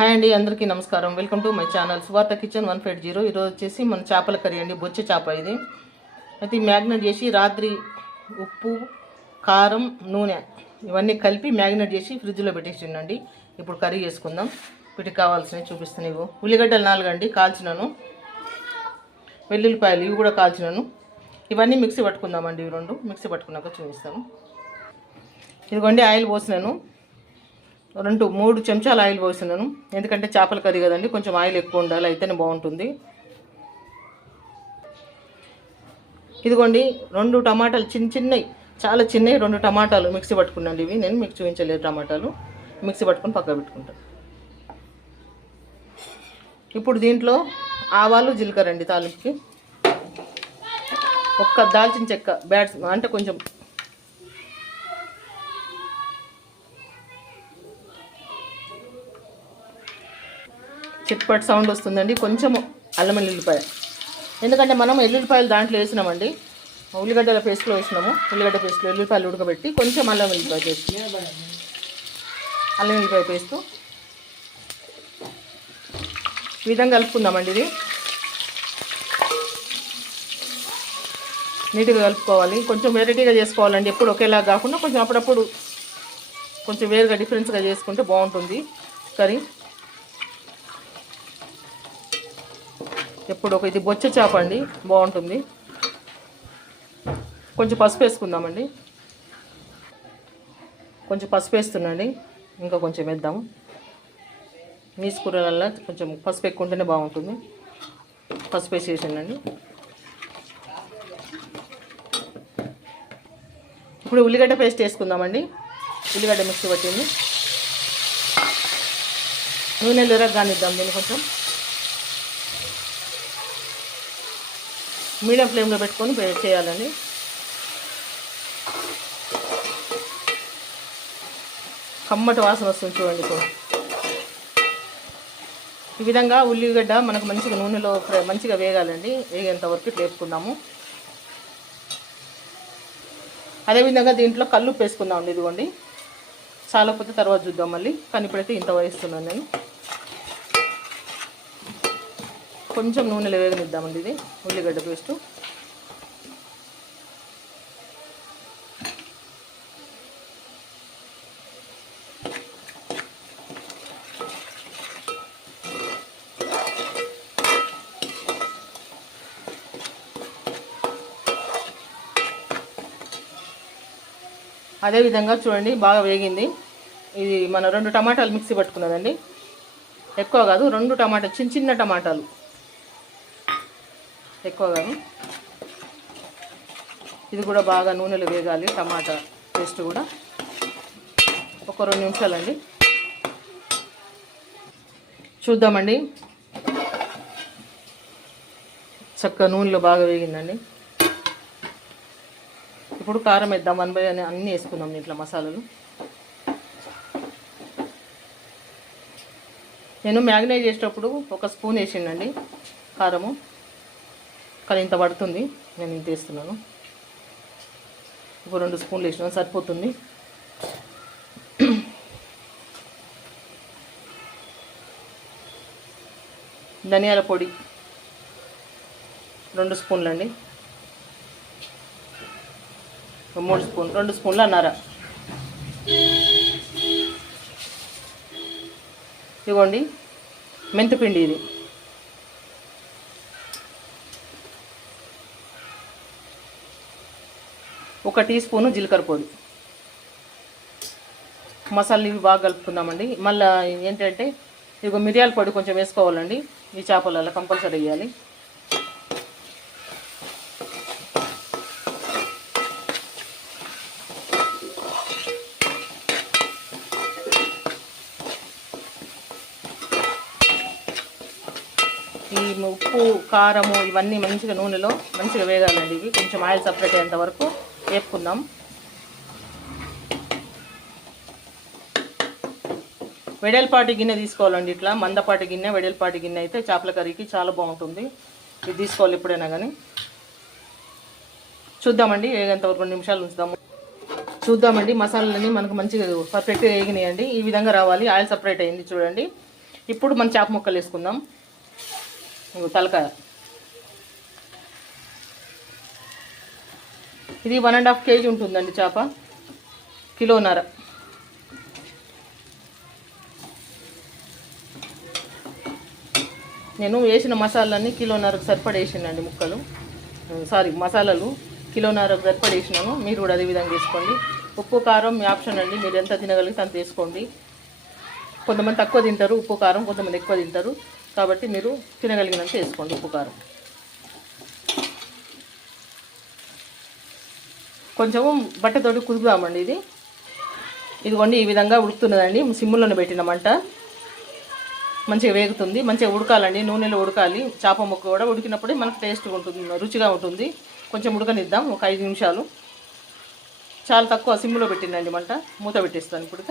Hi అండి, అందరికీ నమస్కారం. వెల్కమ్ టు మై ఛానల్ సువార్త కిచెన్ 150. ఈరోజు వచ్చేసి మన చేపల కర్రీ అండి, బొచ్చే చేప ఇది. అయితే మ్యాగ్నేట్ చేసి రాత్రి ఉప్పు, కారం, నూనె ఇవన్నీ కలిపి మ్యాగ్నేట్ చేసి ఫ్రిడ్జ్లో పెట్టేసిండండి. ఇప్పుడు కర్రీ చేసుకుందాం. వీటికి కావాల్సినవి చూపిస్తాను. ఇవి ఉల్లిగడ్డలు 4 అండి కాల్చినాను, వెల్లుల్లిపాయలు ఇవి కూడా కాల్చినాను. ఇవన్నీ మిక్సీ పట్టుకుందామండి. ఇవి 2 మిక్సీ పట్టుకున్నాక చూపిస్తాను. ఇదిగోండి ఆయిల్ పోసినాను, 2-3 చెంచాలు ఆయిల్ పోస్తున్నాను. ఎందుకంటే చేపల కర్రీ కదండి, కొంచెం ఆయిల్ ఎక్కువ ఉండాలి, అయితేనే బాగుంటుంది. ఇదిగోండి 2 టమాటాలు చిన్నవి, చాలా చిన్నవి 2 టమాటాలు మిక్సీ పట్టుకున్నాను. ఇవి నేను మీకు చూపించలేదు. టమాటాలు మిక్సీ పట్టుకుని పక్కన పెట్టుకుంటాను. ఇప్పుడు దీంట్లో ఆవాలు, జీలకర్ర అండి తాలింపుకి. ఒక్క దాల్చిన చెక్క బ్యాడ్స్ అంటే కొంచెం చిట్పట్ సౌండ్ వస్తుందండి. కొంచెం అల్లం వెల్లుల్లిపాయ, ఎందుకంటే మనం ఎల్లుల్లిపాయలు దాంట్లో వేసినామండి. ఉల్లిగడ్డల పేస్ట్లో వేసినాము. ఉల్లిగడ్డ పేస్ట్లో ఎల్లుల్లిపాయలు ఉడకబెట్టి కొంచెం అల్లం వెల్లుల్లిపాయ పేస్ట్, అల్లం వెల్లుల్లిపాయ పేస్ట్ ఈ విధంగా కలుపుకుందామండి. ఇది నీట్గా కలుపుకోవాలి. కొంచెం వెరైటీగా చేసుకోవాలండి, ఎప్పుడు ఒకేలా కాకుండా కొంచెం అప్పుడప్పుడు కొంచెం వేరుగా డిఫరెన్స్గా చేసుకుంటే బాగుంటుంది కర్రీ. ఎప్పుడు ఇది బొచ్చే చేప అండి, బాగుంటుంది. కొంచెం పసుపు వేసుకుందామండి. కొంచెం పసుపు వేస్తున్నాండి, ఇంకా కొంచెం వేద్దాము. నీసు కూరలల్లో కొంచెం పసుపు ఎక్కువ ఉంటేనే బాగుంటుంది. పసుపు వేసేసానండి. ఇప్పుడు ఉల్లిగడ్డ పేస్ట్ వేసుకుందామండి. ఉల్లిగడ్డ మిక్సీ పట్టింది. నూనెలు ఎరగగానిద్దాం దీన్ని. కొంచెం మీడియం ఫ్లేమ్లో పెట్టుకొని చేయాలండి. కమ్మటి వాసన వస్తుంది చూడండి. ఇప్పుడు ఈ విధంగా ఉల్లిగడ్డ మనకు మంచిగా నూనెలో మంచిగా వేగాలండి. వేగేంత వరకు వేపుకుందాము. అదేవిధంగా దీంట్లో కల్లుప్పు వేసుకుందామండి. ఇదిగోండి, చాలకపోతే తర్వాత చూద్దాం మళ్ళీ, కానీ ఇప్పుడైతే ఇంత వేస్తున్నాను నేను. కొంచెం నూనెలో వేగనిద్దామండి ఇది ఉల్లిగడ్డ పేస్టు. అదేవిధంగా చూడండి, బాగా వేగింది. ఇది మన 2 టమాటాలు మిక్సీ పట్టుకున్నదండి. ఎక్కువ కాదు, 2 టమాటాలు, చిన్న టమాటాలు, ఎక్కువ కాదు. ఇది కూడా బాగా నూనెలో వేగాలి. టమాటా పేస్ట్ కూడా ఒక 2 నిమిషాలండి. చూద్దామండి. చక్కగా నూనెలో బాగా వేగిందండి. ఇప్పుడు కారం వేద్దాం. 1/1 అన్నీ వేసుకుందాం దీంట్లో మసాలాలు. నేను మ్యాగ్నేట్ చేసేటప్పుడు 1 స్పూన్ వేసిండండి కారము, కానీ ఇంత పడుతుంది, నేను ఇంత వేస్తున్నాను. ఇప్పుడు 2 స్పూన్లు వేసినాను, సరిపోతుంది. ధనియాల పొడి 2 స్పూన్లు అండి, 3 స్పూన్లు, 2 స్పూన్లు అన్నారా. ఇదిగోండి మెంతిపిండి, ఇది 1 టీ స్పూను జీలకర్ర పొడి. మసాలాలు ఇవి బాగా కలుపుకుందామండి. మళ్ళీ ఏంటంటే ఇదిగో మిరియాల పొడి కొంచెం వేసుకోవాలండి. ఈ చేపలలో కంపల్సరీ వేయాలి. ఈ ఉప్పు, కారము ఇవన్నీ మంచిగా నూనెలో మంచిగా వేగాలండి. ఇవి కొంచెం ఆయిల్ సపరేట్ అయ్యేంత వరకు వేపుకుందాం. వెడల్పాటి గిన్నె తీసుకోవాలండి. ఇట్లా మందపాటి గిన్నె, వెడల్పాటి గిన్నె అయితే చేపల కర్రీకి చాలా బాగుంటుంది. ఇది తీసుకోవాలి ఎప్పుడైనా కానీ. చూద్దామండి, వేగేంత వరకు 2 నిమిషాలు ఉంచుదాము. చూద్దామండి. మసాలాలన్నీ మనకు మంచిగా పర్ఫెక్ట్గా వేగినాయండి. ఈ విధంగా రావాలి. ఆయిల్ సపరేట్ అయింది చూడండి. ఇప్పుడు మన చేప ముక్కలు వేసుకుందాం. తలకాయ ఇది 1.5 kg ఉంటుందండి చేప, 1.5 కిలో. నేను వేసిన మసాలాన్ని 1.5 కిలోకి సరిపడేసానండి మసాలాలు 1.5 కిలోకి సరిపడేసినాను. మీరు కూడా అదే విధంగా వేసుకోండి. ఉప్పు కారం మీ ఆప్షన్ అండి, మీరు ఎంత తినగలిగితే అంత వేసుకోండి. కొంతమంది తక్కువ తింటారు ఉప్పు కారం, కొంతమంది ఎక్కువ తింటారు, కాబట్టి మీరు తినగలిగినంత వేసుకోండి ఉప్పు కారం. కొంచెము బట్టతోటి కుదుపుదామండి. ఇదిగోండి ఈ విధంగా ఉడుకుతున్నదండి. సిమ్ములోనే పెట్టిన మంట మంచిగా వేగుతుంది. మంచిగా ఉడకాలండి, నూనెలో ఉడకాలి. చేప ముక్క కూడా ఉడికినప్పుడే మనకు టేస్ట్గా ఉంటుంది, రుచిగా ఉంటుంది. కొంచెం ఉడకనిద్దాం, ఒక 5 నిమిషాలు. చాలా తక్కువ సిమ్లో పెట్టిందండి మంట. మూత పెట్టేస్తాను ఇప్పుడు.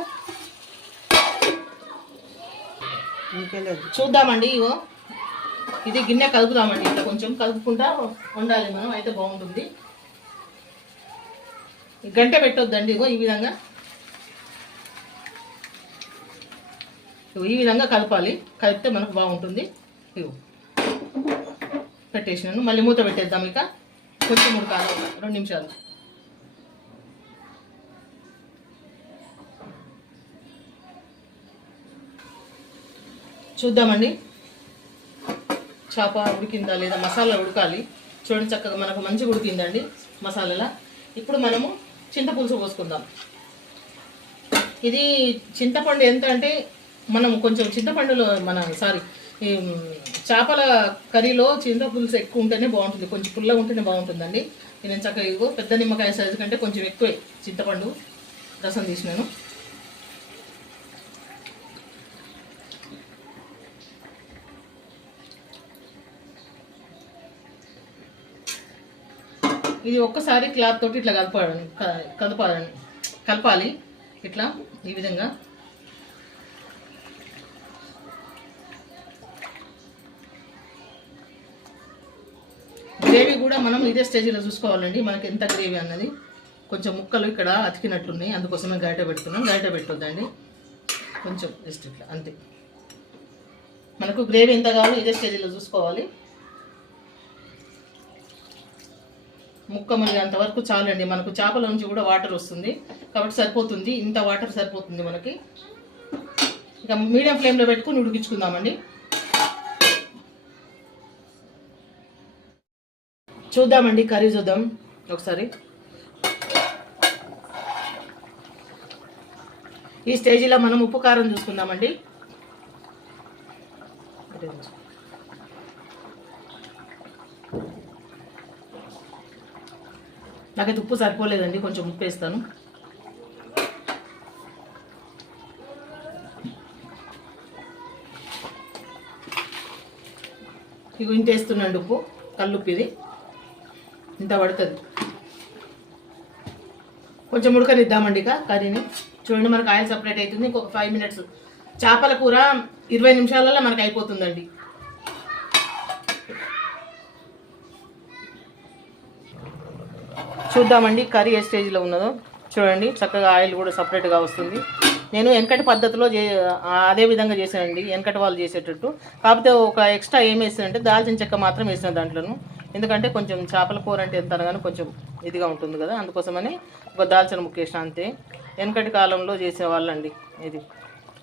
చూద్దామండి. ఇది గిన్నె కలుపుదామండి. ఇట్లా కొంచెం కలుపుకుంటా వండాలి మనం, అయితే బాగుంటుంది. గంట పెట్టొద్దండి. ఈ విధంగా కలపాలి. కలిపితే మనకు బాగుంటుంది. పెట్టేసినాను, మళ్ళీ మూత పెట్టేద్దాం. ఇక కొంచెం ఉడకాలి, 2 నిమిషాలు. చూద్దామండి చేప ఉడికిందా లేదా, మసాలా ఉడకాలి. చూడండి చక్కగా మనకు మంచిగా ఉడికిందండి మసాలాలా. ఇప్పుడు మనము చింతపులుసు పోసుకుందాం. ఇది చింతపండు ఎంత అంటే, మనం కొంచెం చింతపండులో ఈ చేపల కర్రీలో చింతపులుసు ఎక్కువ ఉంటేనే బాగుంటుంది, కొంచెం పుల్లగా ఉంటేనే బాగుంటుందండి. నేను చక్కగా పెద్ద నిమ్మకాయ సైజు కంటే కొంచెం ఎక్కువే చింతపండు రసం తీసినాను. ఇది ఒక్కసారి క్లాత్ తోటి ఇట్లా కలపాలి ఇట్లా ఈ విధంగా. గ్రేవీ కూడా మనం ఇదే స్టేజ్లో చూసుకోవాలండి, మనకి ఎంత గ్రేవీ అన్నది. కొంచెం ముక్కలు ఇక్కడ అతికినట్లున్నాయి, అందుకోసమే గరిటె పెడుతున్నాం. గరిటె పెట్టొద్దండి, కొంచెం జస్ట్ ఇట్లా అంతే. మనకు గ్రేవీ ఎంత కావాలో ఇదే స్టేజ్లో చూసుకోవాలి. ముక్క మునిగేంత వరకు చాలండి. మనకు చేపల నుంచి కూడా వాటర్ వస్తుంది కాబట్టి సరిపోతుంది, ఇంత వాటర్ సరిపోతుంది మనకి. ఇక మీడియం ఫ్లేమ్లో పెట్టుకుని ఉడికించుకుందామండి. చూద్దామండి కర్రీ చూద్దాం ఒకసారి. ఈ స్టేజ్లో మనం ఉప్పు కారం చూసుకుందామండి. నాకైతే ఉప్పు సరిపోలేదండి, కొంచెం ఉప్పు వేస్తాను. ఇక ఇంత వేస్తున్నాండి ఉప్పు, కల్లుప్పు. ఇది ఇంత పడుతుంది. కొంచెం ఉడకనిద్దామండి ఇక కర్రీని. చూడండి మనకు ఆయిల్ సపరేట్ అవుతుంది. ఇంకొక 5 మినిట్స్. చేపల కూర 20 నిమిషాలలో మనకు అయిపోతుందండి. చూద్దామండి కర్రీ ఏ స్టేజ్లో ఉన్నదో. చూడండి చక్కగా ఆయిల్ కూడా సపరేట్గా వస్తుంది. నేను వెనకటి పద్ధతిలో అదే విధంగా చేశానండి, వెనకటి వాళ్ళు చేసేటట్టు. కాకపోతే ఒక ఎక్స్ట్రా ఏం వేసానంటే దాల్చిన చెక్క మాత్రం వేసిన దాంట్లోను. ఎందుకంటే కొంచెం చేపల కూర అంటే ఎంత అనగానే కొంచెం ఇదిగా ఉంటుంది కదా, అందుకోసమని ఒక దాల్చిన ముక్క వేసిన అంతే. వెనకటి కాలంలో చేసేవాళ్ళండి ఇది,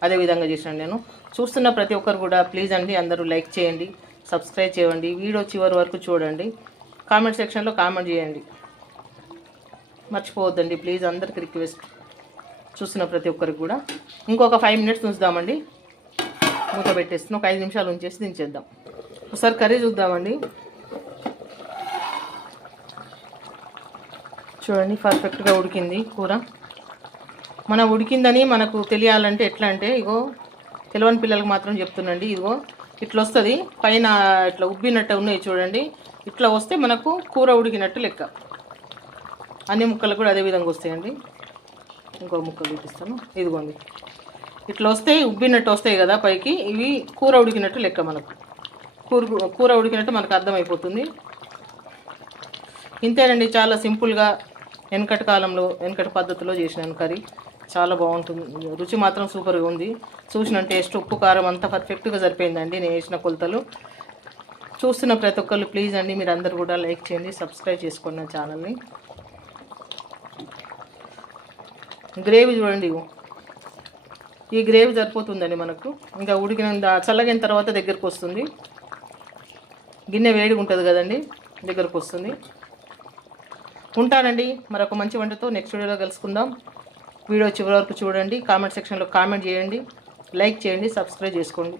అదే విధంగా చేసాను నేను. చూస్తున్న ప్రతి ఒక్కరు కూడా ప్లీజ్ అండి అందరూ లైక్ చేయండి, సబ్స్క్రైబ్ చేయండి, వీడియో చివరి వరకు చూడండి, కామెంట్ సెక్షన్లో కామెంట్ చేయండి, మర్చిపోవద్దండి ప్లీజ్. అందరికి రిక్వెస్ట్, చూస్తున్న ప్రతి ఒక్కరికి కూడా. ఇంకొక 5 మినిట్స్ ఉంచుదామండి, మూత పెట్టేస్తున్నాం. ఒక 5 నిమిషాలు ఉంచేసి దించేద్దాం. ఒకసారి కర్రీ చూద్దామండి. చూడండి పర్ఫెక్ట్గా ఉడికింది కూర. మన ఉడికిందని మనకు తెలియాలంటే ఎట్లా అంటే, ఇగో తెలియని పిల్లలకు మాత్రం చెప్తున్నాండి. ఇదిగో ఇట్లా వస్తుంది, పైన ఇట్లా ఉబ్బినట్టు ఉన్నాయి చూడండి. ఇట్లా వస్తే మనకు కూర ఉడికినట్టు లెక్క. అన్ని ముక్కలు కూడా అదే విధంగా వస్తాయండి. ఇంకో ముక్కలు చూపిస్తాను. ఇదిగోండి ఇట్లా వస్తాయి, ఉబ్బినట్టు వస్తాయి కదా పైకి, ఇవి కూర ఉడికినట్టు లెక్క. మనకు కూర ఉడికినట్టు మనకు అర్థమైపోతుంది. ఇంతేనండి, చాలా సింపుల్గా వెనకటి కాలంలో వెనకటి పద్ధతిలో చేసినాను కర్రీ. చాలా బాగుంటుంది. రుచి మాత్రం సూపర్గా ఉంది. చూసిన టేస్ట్, ఉప్పు కారం అంతా పర్ఫెక్ట్గా సరిపోయిందండి నేను వేసిన కొలతలు. చూస్తున్న ప్రతి ఒక్కళ్ళు ప్లీజ్ అండి మీరు అందరు కూడా లైక్ చేయండి, సబ్స్క్రైబ్ చేసుకోండి నా ఛానల్ని. గ్రేవీ చూడండి, ఈ గ్రేవీ సరిపోతుందండి మనకు. ఇంకా ఉడికిన చల్లగిన తర్వాత దగ్గరకు వస్తుంది. గిన్నె వేడిగా ఉంటుంది కదండి, దగ్గరకు వస్తుంది. ఉంటానండి మరొక మంచి వంటతో నెక్స్ట్ వీడియోలో కలుసుకుందాం. వీడియో చివరి వరకు చూడండి, కామెంట్ సెక్షన్లో కామెంట్ చేయండి, లైక్ చేయండి, సబ్స్క్రైబ్ చేసుకోండి.